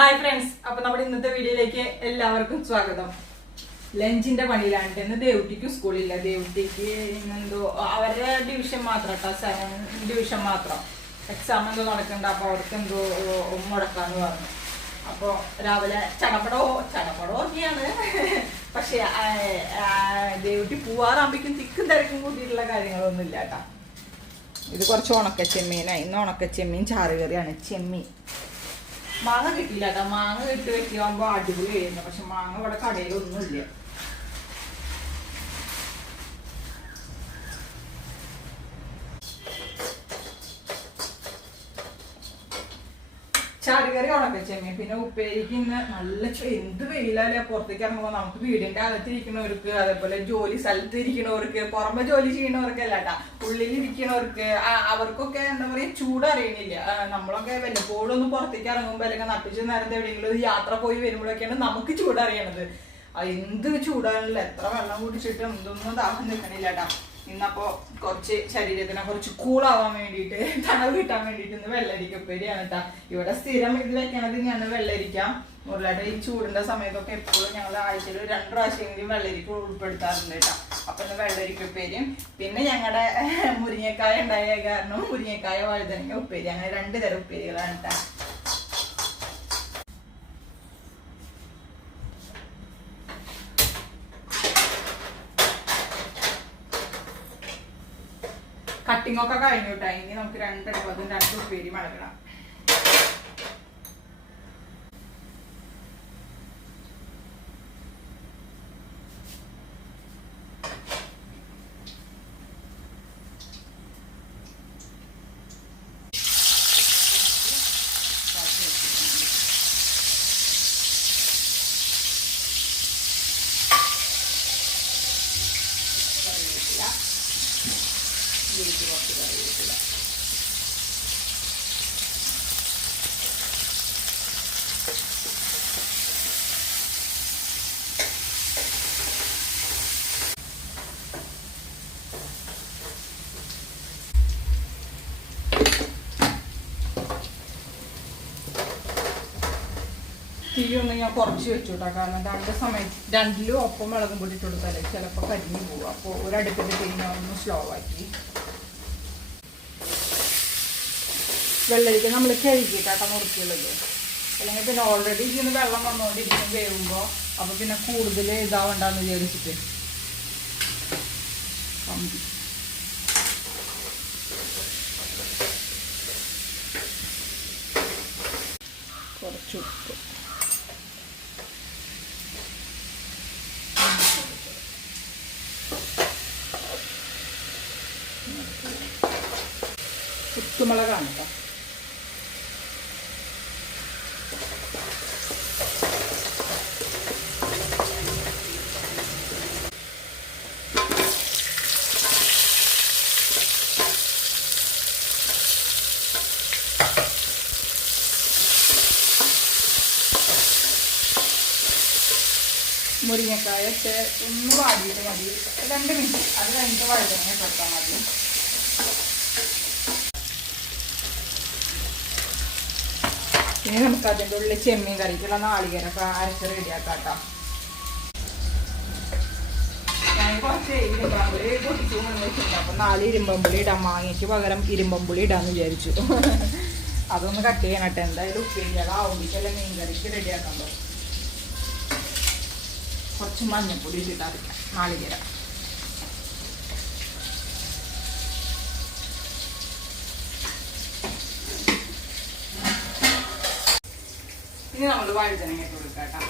Hi friends, അപ്പൊ നമ്മുടെ ഇന്നത്തെ വീഡിയോയിലേക്ക് എല്ലാവർക്കും സ്വാഗതം. ലഞ്ചിന്റെ പണിയിലാണ്. ഇന്ന് ദേവുട്ടിക്ക് സ്കൂളില്ല. ദേവുട്ടിക്ക് ഇന്നെന്തോ അവരുടെ ഡിവിഷൻ മാത്രം കേട്ടോ, 7 ഡിവിഷൻ മാത്രം എക്സാം എന്തോ നടക്കണ്ട. അപ്പൊ അവർക്ക് എന്തോ മുടക്കാന്ന് പറഞ്ഞു. അപ്പൊ രാവിലെ ചടപടോക്കെയാണ്. പക്ഷെ ദേവുട്ടി പോവാറാകുമ്പോഴേക്കും തിക്കും തിരക്കും കൂട്ടിയിട്ടുള്ള കാര്യങ്ങളൊന്നും ഇല്ല കേട്ടോ. ഇത് കുറച്ച് ഉണക്കച്ചെമ്മീനാണ്. ഇന്ന് ഉണക്കച്ചെമ്മീൻ ചാറ് കറിയാണ്. ചെമ്മീൻ മാങ്ങ കിട്ടിയില്ല കേട്ടോ. മാങ്ങ ഇട്ട് വെക്കുമ്പോ അടിപൊളി കഴിയുന്നു. പക്ഷെ മാങ്ങ ഇവിടെ കടയിലൊന്നുമില്ല. ചാറുകറി ഉണക്കച്ചെമ്മീൻ. പിന്നെ ഉപ്പേരിക്ക് ഇന്ന് നല്ല എന്ത് വെയിലല്ലേ. പുറത്തേക്ക് ഇറങ്ങുമ്പോൾ നമുക്ക് വീടിന്റെ അകത്തിരിക്കുന്നവർക്ക്, അതേപോലെ ജോലി സ്ഥലത്ത് ഇരിക്കുന്നവർക്ക്, പുറമെ ജോലി ചെയ്യുന്നവർക്ക് അല്ല കേട്ടാ, ഉള്ളിൽ ഇരിക്കുന്നവർക്ക് അവർക്കൊക്കെ എന്താ പറയാ ചൂട് അറിയണില്ല. നമ്മളൊക്കെ വല്ലപ്പോഴും ഒന്ന് പുറത്തേക്ക് ഇറങ്ങുമ്പോൾ അല്ലെങ്കിൽ നട്ടിച്ച് നേരത്തെ എവിടെയെങ്കിലും യാത്ര പോയി വരുമ്പോഴൊക്കെയാണ് നമുക്ക് ചൂട് അറിയണത്. എന്ത് ചൂടാണല്ലോ. എത്ര വെള്ളം കുടിച്ചിട്ട് എന്തൊന്നും ദാഹം നിൽക്കണില്ല കേട്ടാ. ഇന്നപ്പോ കുറച്ച് ശരീരത്തിനെ കുറച്ച് കൂളാവാൻ വേണ്ടിയിട്ട്, തണവ് കിട്ടാൻ വേണ്ടിയിട്ട് ഇന്ന് വെള്ളരിക്ക ഉപ്പേരിയാണ് കേട്ടാ. ഇവിടെ സ്ഥിരം ഇത് വെക്കണത് ഞാൻ വെള്ളരിക്കാം. മുരളായിട്ട് ഈ ചൂടിന്റെ സമയത്തൊക്കെ എപ്പോഴും ഞങ്ങൾ ആഴ്ചയിൽ 2 പ്രാവശ്യമെങ്കിലും വെള്ളരിക്ക ഉൾപ്പെടുത്താറുണ്ട് കേട്ടോ. അപ്പൊ ഇന്ന് വെള്ളരിക്ക ഉപ്പേരിയും പിന്നെ ഞങ്ങളുടെ മുരിങ്ങക്കായ ഉണ്ടായ കാരണം മുരിങ്ങക്കായ വഴുതനങ്ങ ഉപ്പേരി, അങ്ങനെ 2 തരം ഉപ്പേരികളാണ് കേട്ടാ. കട്ടിംഗ് ഒക്കെ കഴിഞ്ഞു കേട്ടോ. ഇനി നമുക്ക് 2 അടുപ്പത്തും 2 ഉപ്പേരി മടക്കണം. തീയൊന്ന് ഞാൻ കുറച്ച് വെച്ചുട്ടാ. കാരണം 2 സമയത്ത് 2ലും ഒപ്പം മുളകും പൊടി ഇട്ട് കൊടുത്താലേ ചിലപ്പോൾ കരിഞ്ഞു പോകും. അപ്പോൾ ഒരടുപ്പിന്റെ തീ ഞാൻ ഒന്ന് സ്ലോ ആക്കി. വെള്ളരിക്ക നമ്മൾ കഴുകിയിട്ടാട്ടോ മുറിക്കുള്ളത്. അല്ലെങ്കിൽ പിന്നെ ഓൾറെഡി ഇതിന് വെള്ളം വന്നുകൊണ്ടിരിക്കും വേവുമ്പോൾ. അപ്പോൾ പിന്നെ കൂടുതൽ ഇതാവണ്ടെന്ന് വിചാരിച്ചിട്ട് കുറച്ച് ഉപ്പ്, കുത്തുമുളകാണ് കേട്ടോ. മുരിങ്ങക്കായ ഇട്ട് ഒന്ന് വാടിയിട്ട് മതി. 2 മിനിറ്റ്. അത് കഴിഞ്ഞിട്ട് വഴുതനങ്ങ ചേർത്താൽ മതി. ഇനി നമുക്ക് അതിൻ്റെ ഉള്ളിൽ ചെമ്മീൻ കറിക്കുള്ള നാളികേരൊക്കെ അരച്ച് റെഡിയാക്കാം കേട്ടോ. ഞാൻ കുറച്ച് ഇരുമ്പമ്പുളി പൊട്ടിച്ചു കൊണ്ട് വെച്ചിട്ടുണ്ട്. അപ്പം 4 ഇരുമ്പമ്പുളി ഇടാം. മാങ്ങയ്ക്ക് പകരം ഇരുമ്പമ്പുളി ഇടാന്ന് വിചാരിച്ചു. അതൊന്ന് കട്ട് ചെയ്യണം കേട്ടോ. എന്തായാലും ഉപ്പേരികളാവുമ്പോഴേക്കല്ലേ മീൻ കറിക്ക് റെഡിയാക്കാൻ പറ്റും. കുറച്ച് മഞ്ഞപ്പൊടി ഇട്ടിട്ട് അരയ്ക്കാം നാളികേരം. ഇനി നമ്മൾ വഴുതനങ്ങ ഇട്ട് കൊടുക്കാം കേട്ടോ.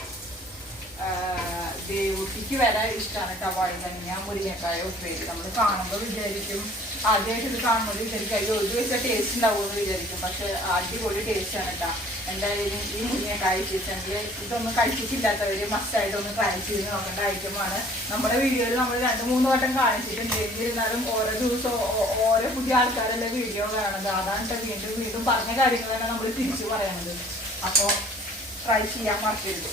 ദേവുട്ടിക്ക് വരെ ഇഷ്ടമാണ് കേട്ടോ വഴുതനങ്ങ മുരിങ്ങക്കായ ഉപ്പേരി. നമ്മൾ കാണുമ്പോൾ വിചാരിക്കും, ആദ്യമായിട്ട് ഇത് കാണുമ്പോൾ വിചാരിക്കും അയ്യോ ഇത് വെച്ചാൽ ടേസ്റ്റ് ഉണ്ടാവുമെന്ന് വിചാരിക്കും. പക്ഷെ അടിപൊളി ടേസ്റ്റാണ് കേട്ടോ. എന്തായാലും ഈ മുരിങ്ങക്കായ സീസണിൽ ഇതൊന്നും കഴിച്ചിട്ടില്ലാത്തവർ മസ്റ്റായിട്ടൊന്ന് ട്രൈ ചെയ്ത് നോക്കേണ്ട ഐറ്റമാണ്. നമ്മുടെ വീഡിയോയിൽ നമ്മൾ 2-3 വട്ടം കാണിച്ചിട്ടുണ്ട്. എന്നിരുന്നാലും ഓരോ ദിവസവും ഓരോ പുതിയ ആൾക്കാരല്ലേ വീഡിയോ കാണുന്നത്. അതാണ് വീണ്ടും വീണ്ടും പറഞ്ഞ കാര്യങ്ങൾ തന്നെ നമ്മൾ തിരിച്ചു പറയണത്. അപ്പോൾ ട്രൈ ചെയ്യാൻ മറക്കരുത്.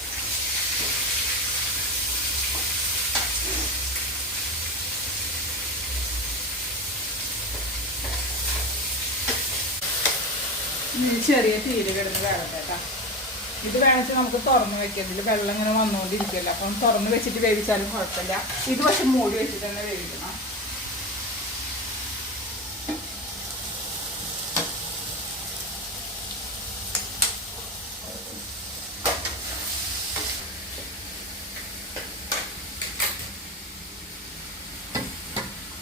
ചെറിയ തീര് കിടന്ന് വേണം കേട്ടോ. ഇത് വേണമെങ്കിൽ നമുക്ക് തുറന്ന് വെക്കാം. ഇതിൽ വെള്ളം ഇങ്ങനെ വന്നുകൊണ്ടിരിക്കില്ല. അപ്പം തുറന്ന് വെച്ചിട്ട് വേവിച്ചാലും കുഴപ്പമില്ല. ഇത് പക്ഷെ മൂടി വെച്ചിട്ട് തന്നെ വേവിക്കണം.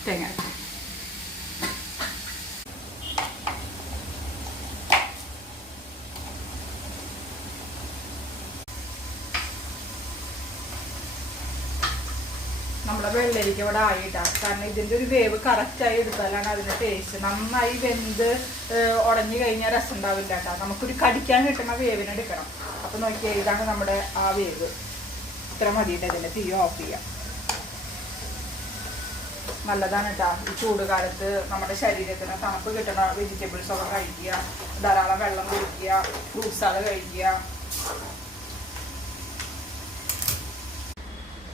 തേങ്ങ നമ്മുടെ വെള്ളരിക്ക ഇവിടെ ആയിട്ടാണ്. കാരണം ഇതിൻ്റെ ഒരു വേവ് കറക്റ്റായി എടുത്താലാണ് അതിൻ്റെ ടേസ്റ്റ്. നന്നായി വെന്ത് ഉടഞ്ഞു കഴിഞ്ഞാൽ രസം ഉണ്ടാവില്ല കേട്ടോ. നമുക്കൊരു കടിക്കാൻ കിട്ടുന്ന വേവിന് എടുക്കണം. അപ്പം നോക്കിയാൽ ഇതാണ് നമ്മുടെ ആ വേവ്. ഇത്ര മതിയിട്ട് ഇതിൻ്റെ തീ ഓഫ് ചെയ്യാം. നല്ലതാണ് കേട്ടോ. ഈ ചൂട് കാലത്ത് നമ്മുടെ ശരീരത്തിന് തണുപ്പ് കിട്ടുന്ന വെജിറ്റബിൾസൊക്കെ കഴിക്കുക, ധാരാളം വെള്ളം കുടിക്കുക, ഫ്രൂട്ട്സ് അത് കഴിക്കുക.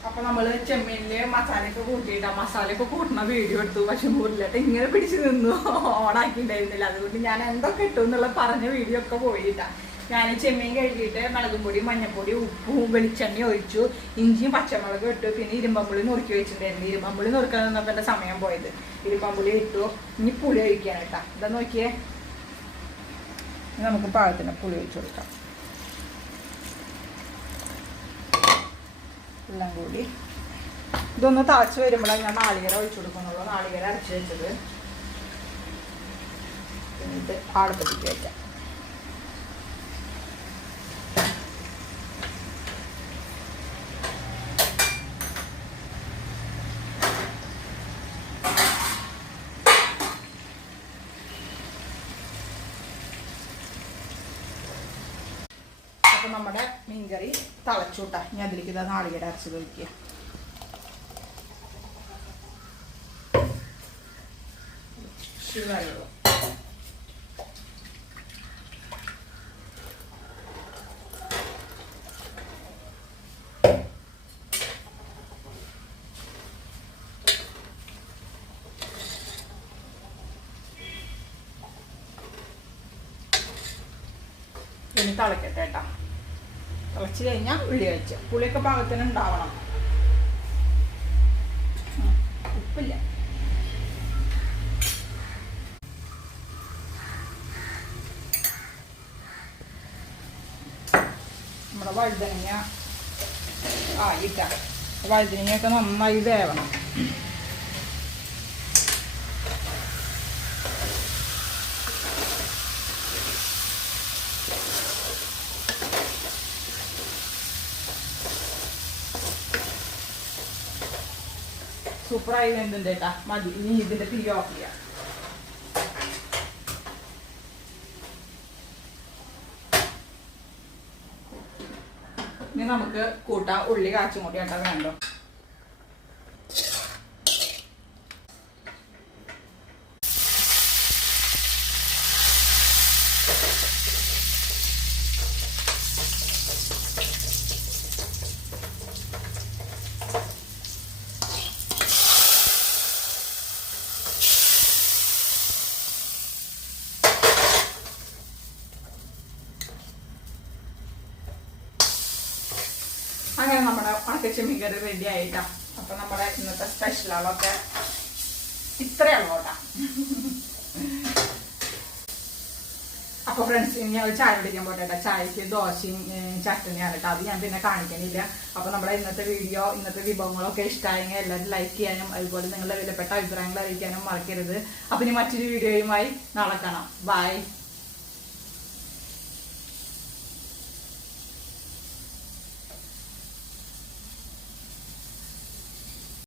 അപ്പൊ നമ്മള് ചെമ്മീനില് മസാലയൊക്കെ കൂട്ടിയിട്ടാ. മസാലയൊക്കെ കൂട്ടുന്ന വീഡിയോ എടുത്തു. പക്ഷെ മുറിലിട്ട് ഇങ്ങനെ പിടിച്ചു നിന്നു, ഓണാക്കിണ്ടായിരുന്നില്ല. അതുകൊണ്ട് ഞാൻ എന്തൊക്കെ ഇട്ടു എന്നുള്ള പറഞ്ഞ വീഡിയോ ഒക്കെ പോയിട്ടാ. ഞാൻ ചെമ്മീൻ കഴുകിയിട്ട് മുളകും പൊടി, മഞ്ഞപ്പൊടി, ഉപ്പും വെളിച്ചെണ്ണ ഒഴിച്ചു, ഇഞ്ചിയും പച്ചമുളകും ഇട്ടു. പിന്നെ ഇരുമ്പമ്പുളി നുറുക്കി വെച്ചിട്ടുണ്ടായിരുന്നു. ഇരുമ്പമ്പുളി നുറുക്കാൻ നിന്നപ്പോൾ എൻ്റെ സമയം പോയത്. ഇരുമ്പമ്പുളി ഇട്ടു. ഇനി പുളി ഒഴിക്കാൻ കേട്ടാ. ഇതാ നോക്കിയേ, നമുക്ക് പാകത്തിന് പുളി ഒഴിച്ചു കൊടുക്കാം. എല്ലാം കൂടി ഇതൊന്ന് തിളച്ച് വരുമ്പോഴാണ് ഞാൻ നാളികേരം ഒഴിച്ചു കൊടുക്കുന്നുള്ളൂ. നാളികേരം അരച്ച് വെച്ചത്. എന്നിട്ട് ആടപ്പത്തേക്ക് വയ്ക്കാം. അപ്പം നമ്മുടെ മീൻകറി തിളച്ചുട്ടാ. ഞാൻ അതിലേക്ക് ഇതാ നാളികേരം അരച്ചത് ഒഴിക്കുക. ശിവല്ലോ ഇനി തിളക്കട്ടെ കേട്ടാ. തിളച്ച് കഴിഞ്ഞാൽ ഉള്ളി വെച്ച് പുളിയൊക്കെ പാകത്തിന് ഉണ്ടാവണം. ഉപ്പില്ല. നമ്മുടെ വഴുതനങ്ങ ഇട്ട വഴുതനങ്ങയൊക്കെ നന്നായി വേവണം. സൂപ്പറായി വെന്തുണ്ട് കേട്ടാ. മതി. ഇനി ഇതിന്റെ തീ ഓഫ് ചെയ്യാം. ഇനി നമുക്ക് കൂട്ടാം. ഉള്ളി കാച്ചും കൂടി ആട്ടാ വേണ്ടോ. അങ്ങനെ നമ്മുടെ ഉണക്കച്ചെമ്മീൻ കറി റെഡി ആയിട്ടാ. അപ്പൊ നമ്മുടെ ഇന്നത്തെ സ്പെഷ്യലുകളൊക്കെ ഇത്രയുള്ളൂ കേട്ടാ. അപ്പൊ ഫ്രണ്ട്സ്, ഇനി ഞങ്ങൾ ചായ കുടിക്കാൻ പോട്ടെ. ചായക്ക് ദോശയും ചട്ടനിയാണ് കേട്ടോ. അത് ഞാൻ പിന്നെ കാണിക്കാനില്ല. അപ്പൊ നമ്മുടെ ഇന്നത്തെ വീഡിയോ, ഇന്നത്തെ വിഭവങ്ങളൊക്കെ ഇഷ്ടമായെങ്കിൽ എല്ലാവരും ലൈക്ക് ചെയ്യാനും അതുപോലെ നിങ്ങളുടെ വിലപ്പെട്ട അഭിപ്രായങ്ങൾ അറിയിക്കാനും മറക്കരുത്. അപ്പൊ ഇനി മറ്റൊരു വീഡിയോയുമായി നാളെ കാണാം. ബൈ.